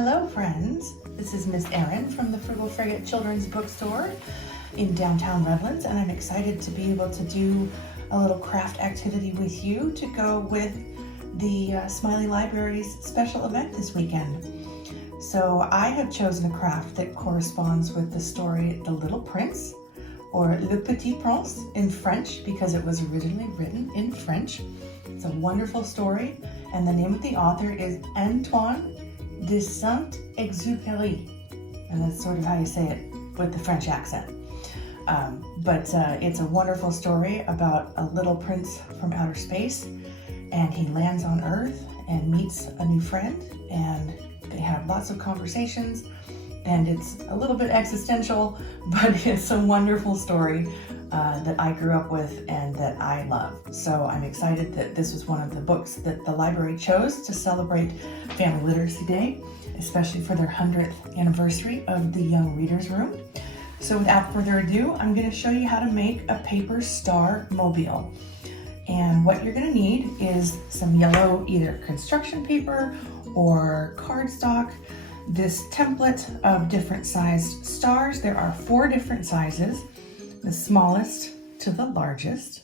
Hello friends, this is Miss Erin from the Frugal Frigate Children's Bookstore in downtown Redlands, and I'm excited to be able to do a little craft activity with you to go with the Smiley Library's special event this weekend. So I have chosen a craft that corresponds with the story The Little Prince, or Le Petit Prince in French, because it was originally written in French. It's a wonderful story, and the name of the author is Antoine de Saint Exupery, and that's sort of how you say it with the French accent. But it's a wonderful story about a little prince from outer space, and he lands on Earth and meets a new friend, and they have lots of conversations, and it's a little bit existential, but it's a wonderful story that I grew up with and that I love. So I'm excited that this was one of the books that the library chose to celebrate Family Literacy Day, especially for their 100th anniversary of the Young Readers Room. So without further ado, I'm going to show you how to make a paper star mobile. And what you're going to need is some yellow either construction paper or cardstock, this template of different sized stars. There are 4 different sizes, the smallest to the largest,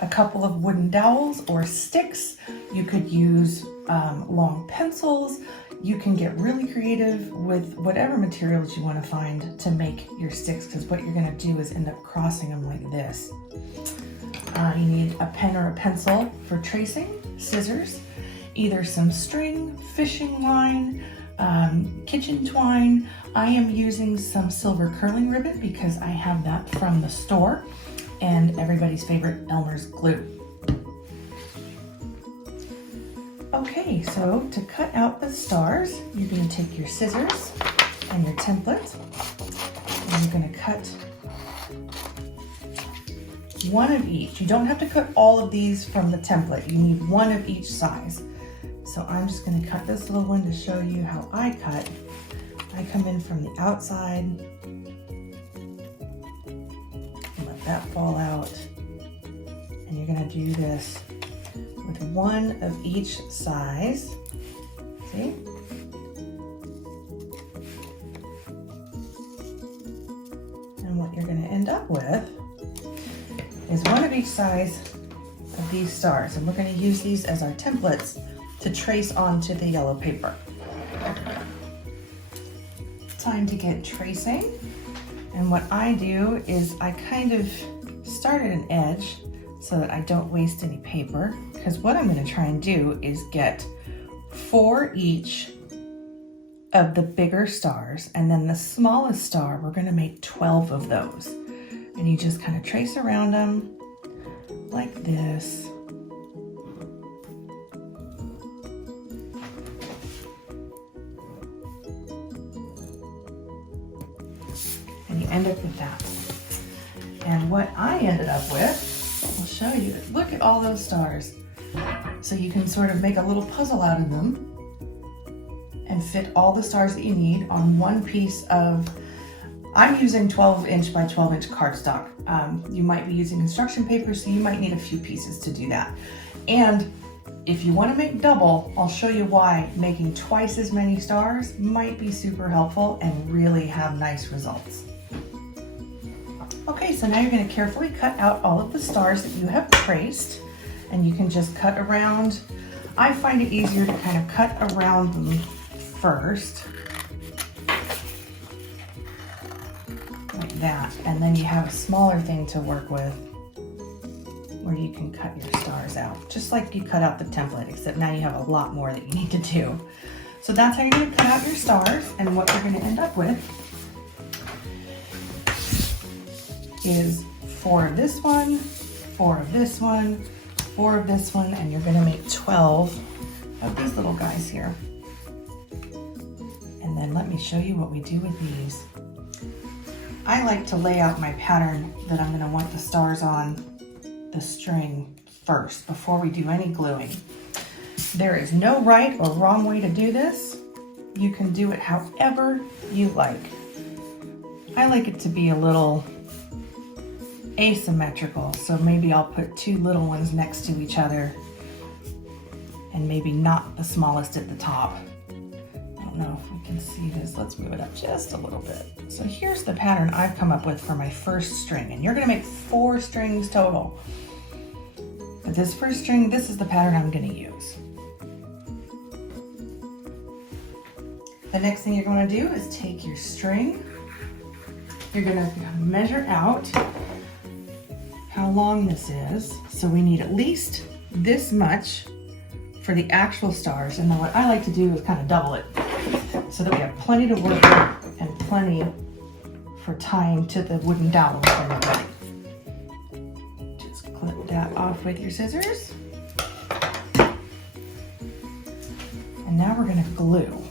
a couple of wooden dowels or sticks. You could use long pencils. You can get really creative with whatever materials you want to find to make your sticks, because what you're going to do is end up crossing them like this. You need a pen or a pencil for tracing, scissors, either some string, fishing line, kitchen twine. I am using some silver curling ribbon because I have that from the store, and everybody's favorite Elmer's glue. Okay, so to cut out the stars, you're going to take your scissors and your template, and you're going to cut one of each. You don't have to cut all of these from the template. You need one of each size. So I'm just going to cut this little one to show you how I cut. I come in from the outside and let that fall out. And you're going to do this with one of each size. See? And what you're going to end up with is one of each size of these stars. And we're going to use these as our templates to trace onto the yellow paper. Time to get tracing. And what I do is I kind of start at an edge so that I don't waste any paper, because what I'm going to try and do is get 4 each of the bigger stars, and then the smallest star, we're going to make 12 of those. And you just kind of trace around them like this. And you end up with that. And what I ended up with, I'll show you. Look at all those stars. So you can sort of make a little puzzle out of them and fit all the stars that you need on one piece of, I'm using 12-inch by 12-inch cardstock. You might be using construction paper, so you might need a few pieces to do that. And if you want to make double, I'll show you why making twice as many stars might be super helpful and really have nice results. Okay, so now you're going to carefully cut out all of the stars that you have traced, and you can just cut around. I find it easier to kind of cut around them first, like that, and then you have a smaller thing to work with where you can cut your stars out, just like you cut out the template, except now you have a lot more that you need to do. So that's how you're going to cut out your stars, and what you're going to end up with is 4 of this one, 4 of this one, 4 of this one, and you're going to make 12 of these little guys here. And then let me show you what we do with these. I like to lay out my pattern that I'm going to want the stars on the string first before we do any gluing. There is no right or wrong way to do this. You can do it however you like. I like it to be a little asymmetrical, so maybe I'll put 2 little ones next to each other and maybe not the smallest at the top. don't know if we can see this. Let's move it up just a little bit. So here's the pattern I've come up with for my first string, and you're gonna make 4 strings total. But this first string, this is the pattern I'm gonna use. The next thing you're gonna do is take your string. You're gonna measure out how long this is. So we need at least this much for the actual stars, and then what I like to do is kind of double it so that we have plenty to work with and plenty for tying to the wooden dowels when we're ready. Just clip that off with your scissors. And now we're going to glue.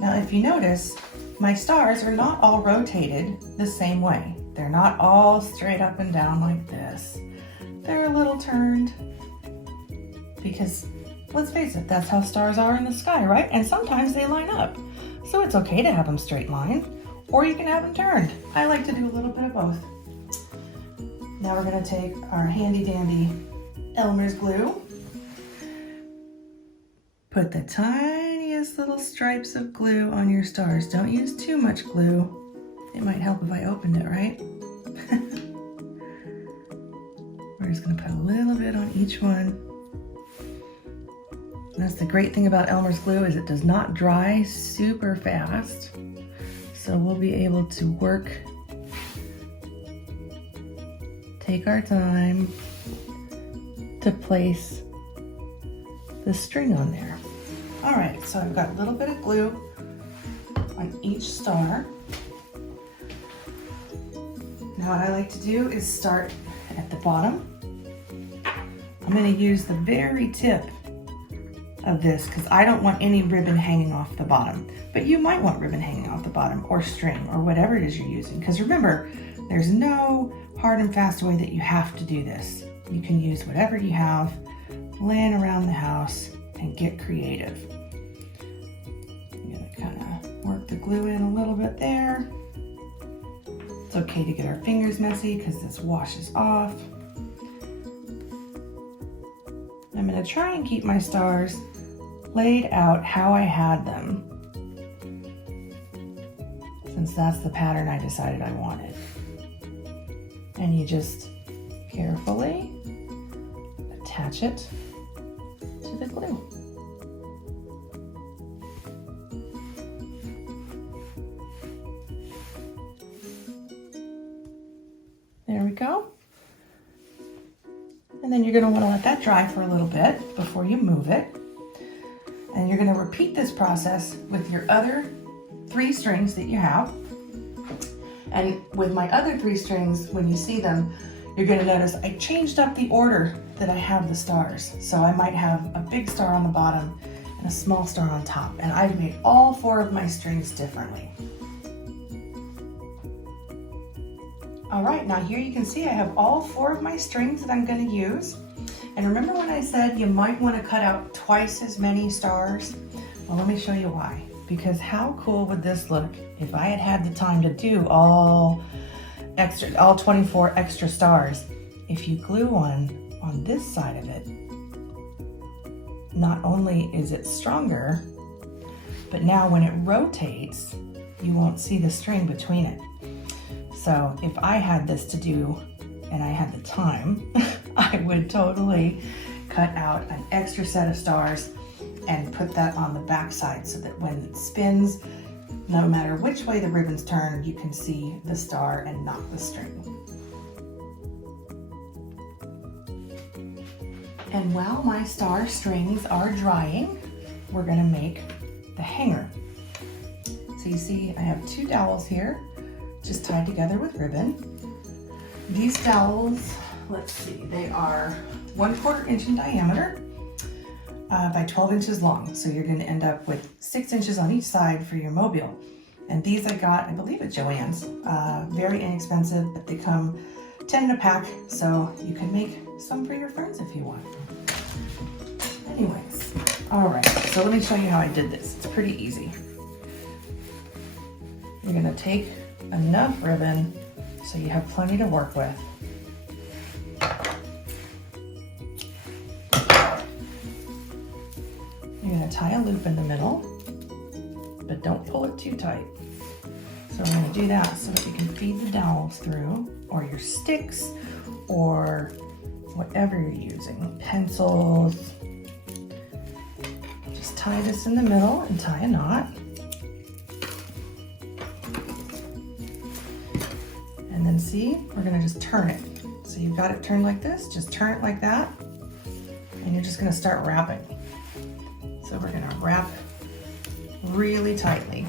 Now if you notice, my stars are not all rotated the same way. They're not all straight up and down like this. They're a little turned because, let's face it, that's how stars are in the sky, right? And sometimes they line up. So it's okay to have them straight line, or you can have them turned. I like to do a little bit of both. Now we're gonna take our handy dandy Elmer's glue, put the tiniest little stripes of glue on your stars. Don't use too much glue. It might help if I opened it, right? We're just gonna put a little bit on each one. And that's the great thing about Elmer's glue, is it does not dry super fast. So we'll be able to work, take our time to place the string on there. All right, so I've got a little bit of glue on each star. Now what I like to do is start at the bottom. I'm going to use the very tip of this because I don't want any ribbon hanging off the bottom. But you might want ribbon hanging off the bottom, or string, or whatever it is you're using. Because remember, there's no hard and fast way that you have to do this. You can use whatever you have laying around the house and get creative. I'm going to kind of work the glue in a little bit there. It's okay to get our fingers messy because this washes off. I'm going to try and keep my stars laid out how I had them, since that's the pattern I decided I wanted. And you just carefully attach it to the glue. There we go. And then you're going to want to let that dry for a little bit before you move it. And you're going to repeat this process with your other 3 strings that you have. And with my other 3 strings, when you see them, you're going to notice I changed up the order that I have the stars. So I might have a big star on the bottom and a small star on top. And I've made all 4 of my strings differently. All right, now here you can see I have all 4 of my strings that I'm going to use. And remember when I said you might want to cut out twice as many stars? Well, let me show you why. Because how cool would this look if I had had the time to do all 24 extra stars? If you glue one on this side of it, not only is it stronger, but now when it rotates, you won't see the string between it. So if I had this to do and I had the time, I would totally cut out an extra set of stars and put that on the back side so that when it spins, no matter which way the ribbons turn, you can see the star and not the string. And while my star strings are drying, we're going to make the hanger. So you see I have 2 dowels here, just tied together with ribbon. These dowels, let's see, they are 1/4 inch in diameter by 12 inches long. So you're going to end up with 6 inches on each side for your mobile. And these I got, I believe, at Joann's. Very inexpensive, but they come 10 in a pack, so you can make some for your friends if you want. Anyways, all right, so let me show you how I did this. It's pretty easy. You're going to take enough ribbon so you have plenty to work with. to tie a loop in the middle, but don't pull it too tight. So we're going to do that so that you can feed the dowels through, or your sticks, or whatever you're using, pencils. Just tie this in the middle and tie a knot. And then see, we're going to just turn it. So you've got it turned like this, just turn it like that, and you're just going to start wrapping. So we're going to wrap really tightly.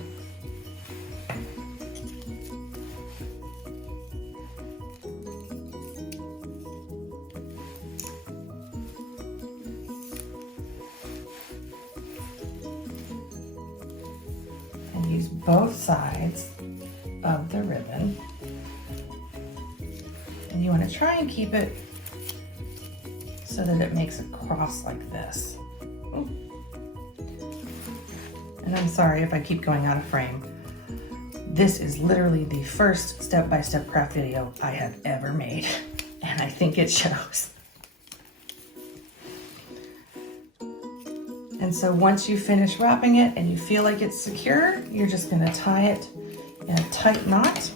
And use both sides of the ribbon. And you want to try and keep it so that it makes a cross like this. Ooh. And I'm sorry if I keep going out of frame. This is literally the first step-by-step craft video I have ever made, and I think it shows. And so once you finish wrapping it and you feel like it's secure, you're just going to tie it in a tight knot.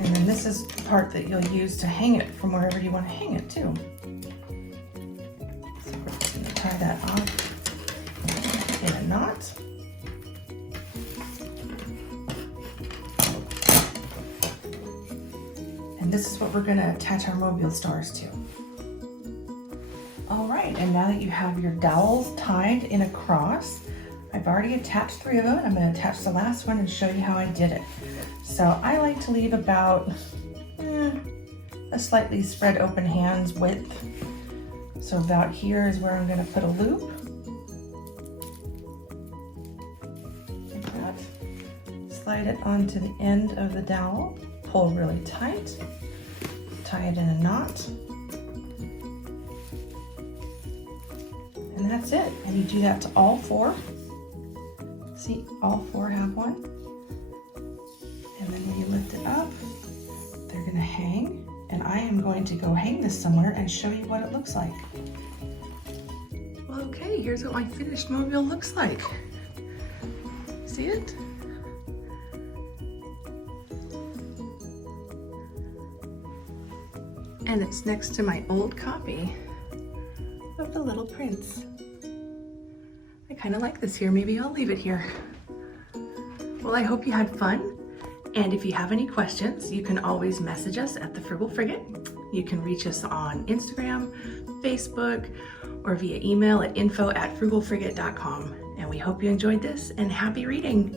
And then this is the part that you'll use to hang it from wherever you want to hang it too. So we're just going to tie that off in a knot. And this is what we're going to attach our mobile stars to. All right, and now that you have your dowels tied in a cross, I've already attached 3 of them. I'm going to attach the last one and show you how I did it. So I like to leave about a slightly spread open hands width. So about here is where I'm going to put a loop. Like that. Slide it onto the end of the dowel, pull really tight, tie it in a knot. And that's it. And you do that to all 4. See, all 4 have one. And then when you lift it up, they're gonna hang. And I am going to go hang this somewhere and show you what it looks like. Well, okay, here's what my finished mobile looks like. See it? And it's next to my old copy of The Little Prince. I kind of like this here. Maybe I'll leave it here. Well, I hope you had fun. And if you have any questions, you can always message us at The Frugal Frigate. You can reach us on Instagram, Facebook, or via email at info@frugalfrigate.com. And we hope you enjoyed this, and happy reading.